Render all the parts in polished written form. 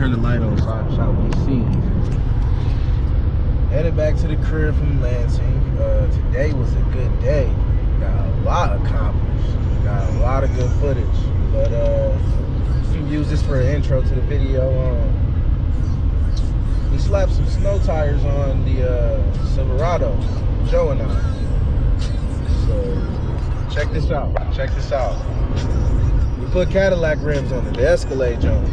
turn the light on so I shall be seen. Headed back to the crib from Lansing. Today was a good day. Got a lot accomplished. Got a lot of good footage. But you can use this for an intro to the video. We slapped some snow tires on the Silverado, Joe and I. So check this out. Check this out. We put Cadillac rims on it, the Escalade Jones.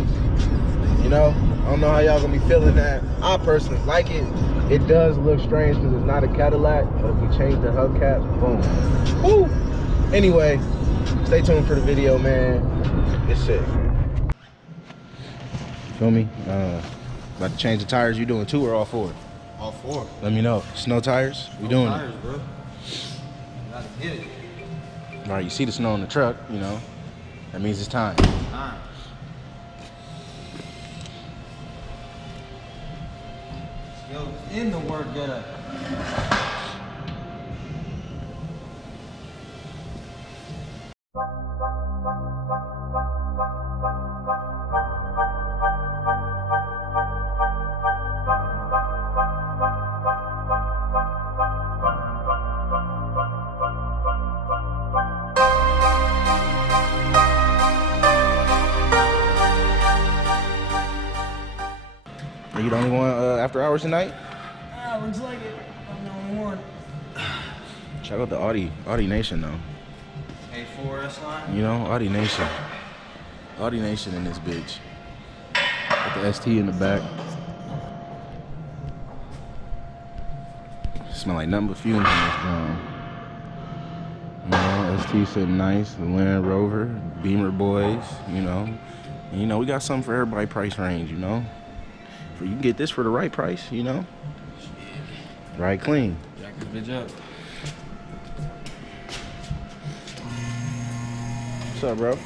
You know, I don't know how y'all gonna be feeling that. I personally like it. It does look strange because it's not a Cadillac, but if we change the hubcap, boom. Woo! Anyway, stay tuned for the video, man. It's sick. Feel me? About to change the tires. You doing 2 or all 4? All 4. Let me know. Snow tires? We doing tires, it. bro. Gotta get it. All right, you see the snow in the truck, you know. That means it's time. Time. Yo, in the work getup. Are you the only one after hours tonight? Looks like it. I'm the only one. Shout out to Audi Nation though. A4 S-Line. You know, Audi Nation in this bitch. With the ST in the back. Smell like nothing but fumes in this drum. You know, ST sitting nice. The Land Rover, Beamer boys. You know, and, you know, we got something for everybody price range. You know, you can get this for the right price. You know, right clean. Jack this bitch up. What's up, bro?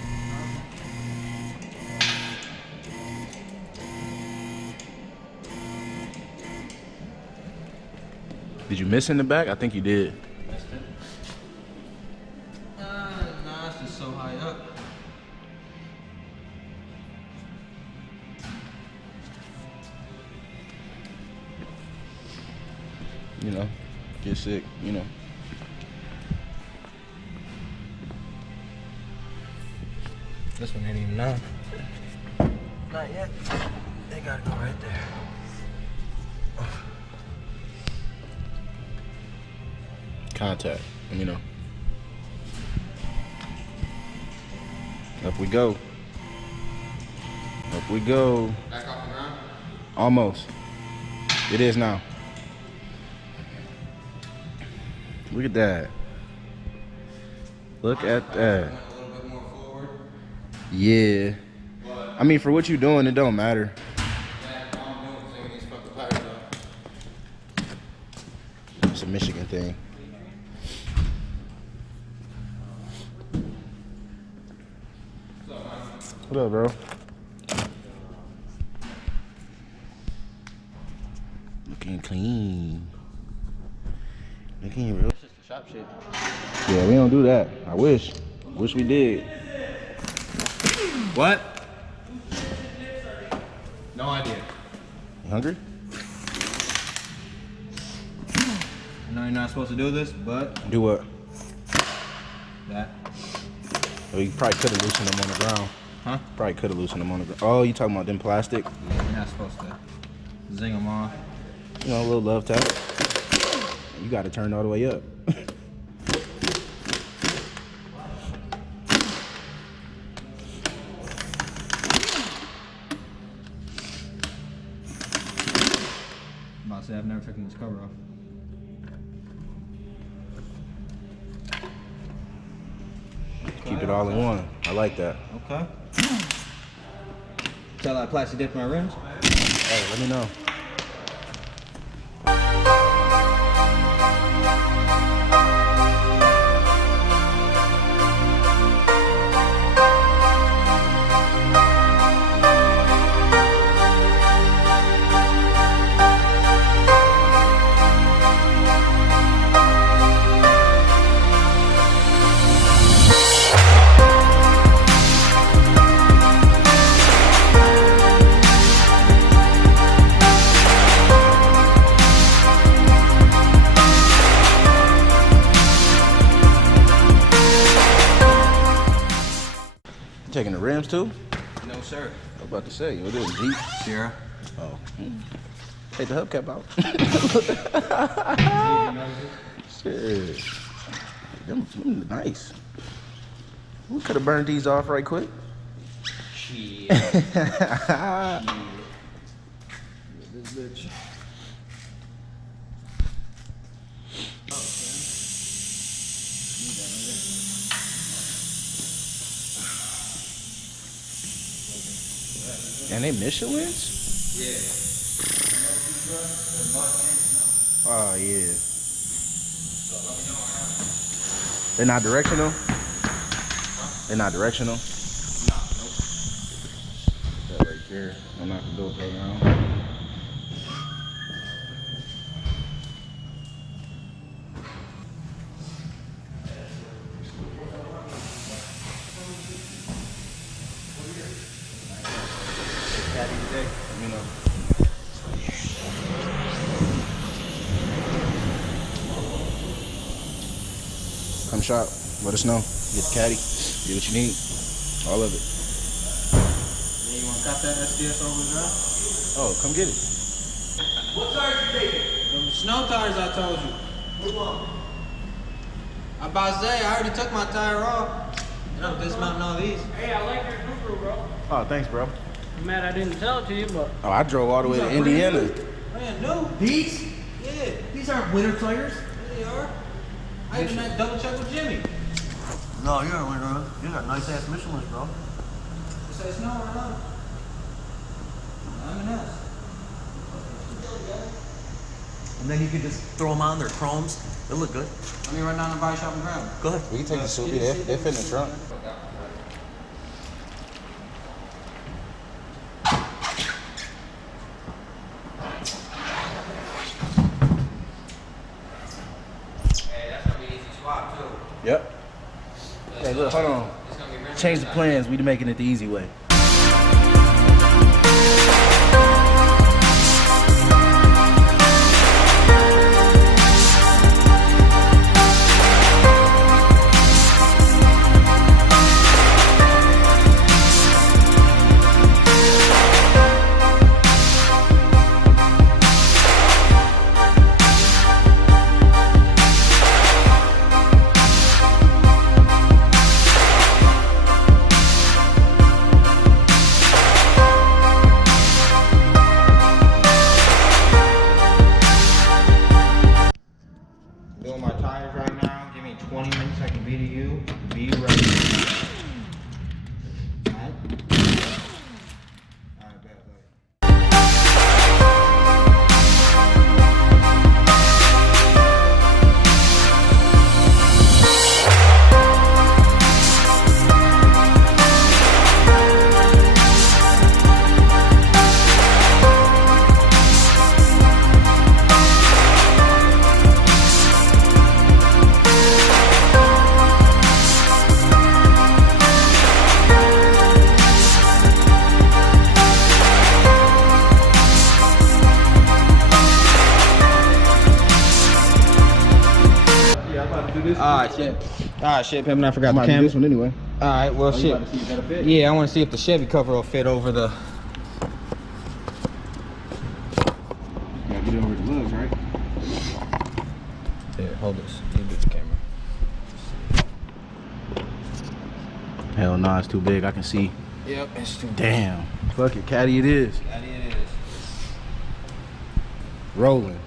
Did you miss in the back? I think you did. Missed it? Nah, it's just so high up. You know, get sick, you know. This one ain't even on. Not yet. They gotta go right there. Contact, let me know. Up we go. Up we go. Back off the ground? Almost. It is now. Look at that. Look at that. A little bit more forward. Yeah. I mean, for what you doing, it don't matter. Yeah, all I'm doing is taking these fucking tires off. It's a Michigan thing. What up, bro? Looking clean. Looking real. It's just the shop shit. Yeah, we don't do that. I wish. Wish we did. What? No idea. You hungry? I know you're not supposed to do this, but Do what? that. Oh, you probably could have loosened them on the ground. Huh? Probably could have loosened them on the ground. Oh, you talking about them plastic? Yeah, you're not supposed to zing them off. You know, a little love tap. You got to turn all the way up. I'm about to say I've never taken this cover off. Keep it all in one. I like that. Okay. Tell that plastic dip my rims. Hey, let me know. Taking the rims too? No, sir. I was about to say, what is it, Jeep? Sierra. Oh. Take the hubcap out. Shit. Them nice. We could have burned these off right quick. Shit. This bitch. And they Michelins? Yeah. Oh yeah. They're not directional? They're not directional? Put that right there. I'm not gonna do it right now. You know. Come shop, let us know. Get the caddy, get what you need, all of it. Yeah, you want to cut that SDS over drive? Oh, come get it. What tires you taking? The snow tires I told you. Move on. I'm about to say, I already took my tire off. And I'm dismounting all these. Hey, I like your Subaru, bro. Oh, thanks, bro. I'm mad I didn't tell it to you, but Oh, I drove all the way to Indiana. Brand new. These? Yeah, These aren't winter tires. there they are. I even had double check with Jimmy. No, you're a winter. You got nice ass Michelin's, bro. It says snow or not. I'm an ass. And then you can just throw them on their chromes. They look good. Let me run down the bike shop and grab them. Go ahead. We can take the Subi, they fit in the trunk. Hey, that's gonna be easy swap too. Yep. Hey, look, hold on. It's gonna be real. Change the plans, we making it the easy way. Doing my tires right now. Give me 20 minutes. I can be to you. Be ready. Alright? Alright, bet. Alright, shit, Pimp, I forgot the camera. This one anyway. Alright, well, shit. Yeah, I want to see if the Chevy cover will fit over the. Gotta get it over the lugs, right? Here, hold this. You get the camera. Hell nah, it's too big. I can see. Yep, it's too. Damn. Fuck it, caddy it is. That it is. Rolling.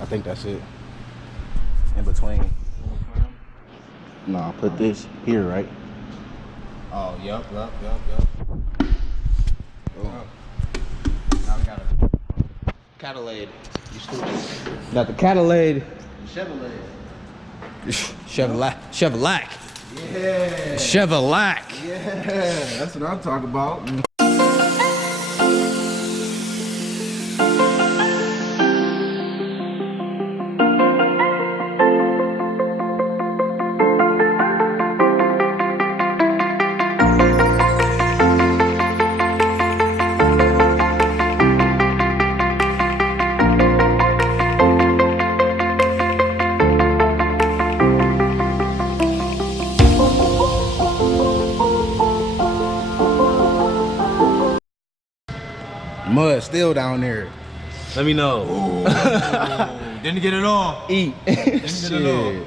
I think that's it. In between. Nah, put this here, right? Oh, yup. Oh. Now we got a Catalade. You stupid. Got the Catalade. Chevrolet. Chevrolet. Yeah. Chevrolet. Yeah, that's what I'm talking about. mud still down there. Let me know. Didn't get it all. Eat. Didn't get it all. Shit.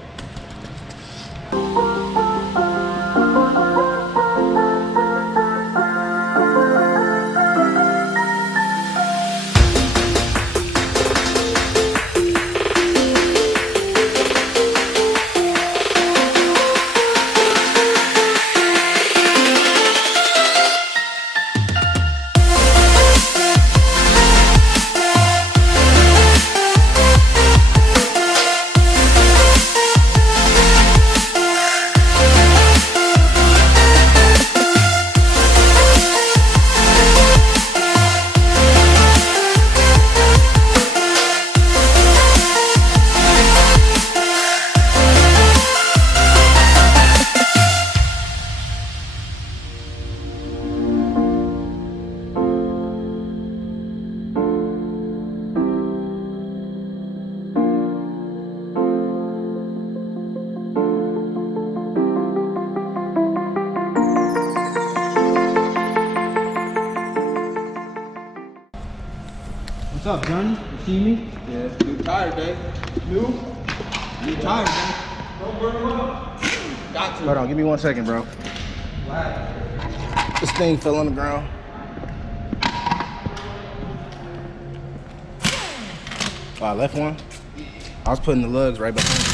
What's up, Johnny? You see me? Yeah. You tired, Dave? You tired, man? Don't burn him up. Got to. Hold on, give me 1 second, bro. This thing fell on the ground. Oh, I left one. I was putting the lugs right behind me.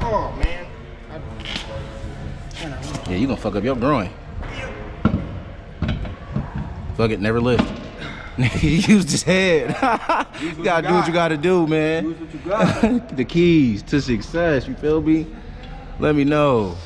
Oh, man. Yeah, you gonna fuck up your groin. Fuck it, never lift. He used his head. You gotta do what you gotta do, man. Use what you got. The keys to success, you feel me? Let me know.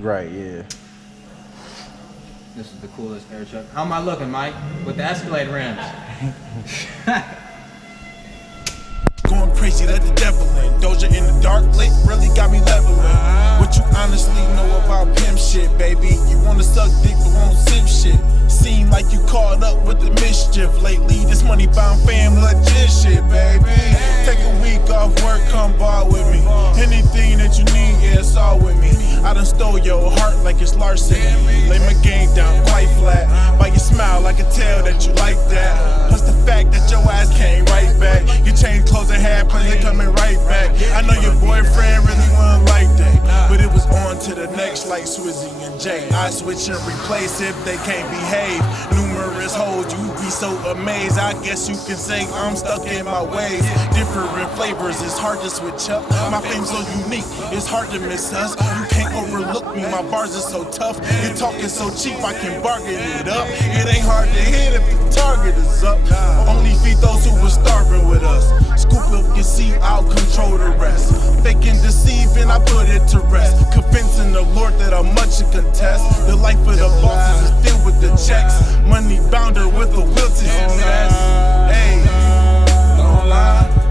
Right, yeah. This is the coolest air truck. How am I looking, Mike? With the Escalade rims. Going crazy, let the devil in. Doja in the dark lit really got me leveling. What you honestly know about pimp shit, baby? You wanna suck dick but won't simp shit. Seem like you caught up with the mischief lately. This money bound fam legit shit, baby. Take a week off work, come bar with me. Anything that you need, yeah, it's all with me. I done stole your heart like it's larceny. Lay my game down quite flat. By your smile, I can tell that you like that. Plus the fact that your ass came right back. You changed clothes and had plenty coming right back. I know your boyfriend really wasn't like that, but it was on to the next like Swizzy and Jay. I switch and replace if they can't behave. Numerous hoes, you be so amazed. I guess you can say I'm stuck in my ways. Different flavors, it's hard to switch up. My fame's so unique, it's hard to miss us. You can't go overlook me, my bars are so tough. You're talking so cheap, I can bargain it up. It ain't hard to hit if the target is up. Only feed those who were starving with us. Scoop up your seat, I'll control the rest. Fake and deceiving, I put it to rest. Convincing the Lord that I'm much to contest. The life of the bosses is filled with the checks. Money bounder with a will to success. Hey, don't lie.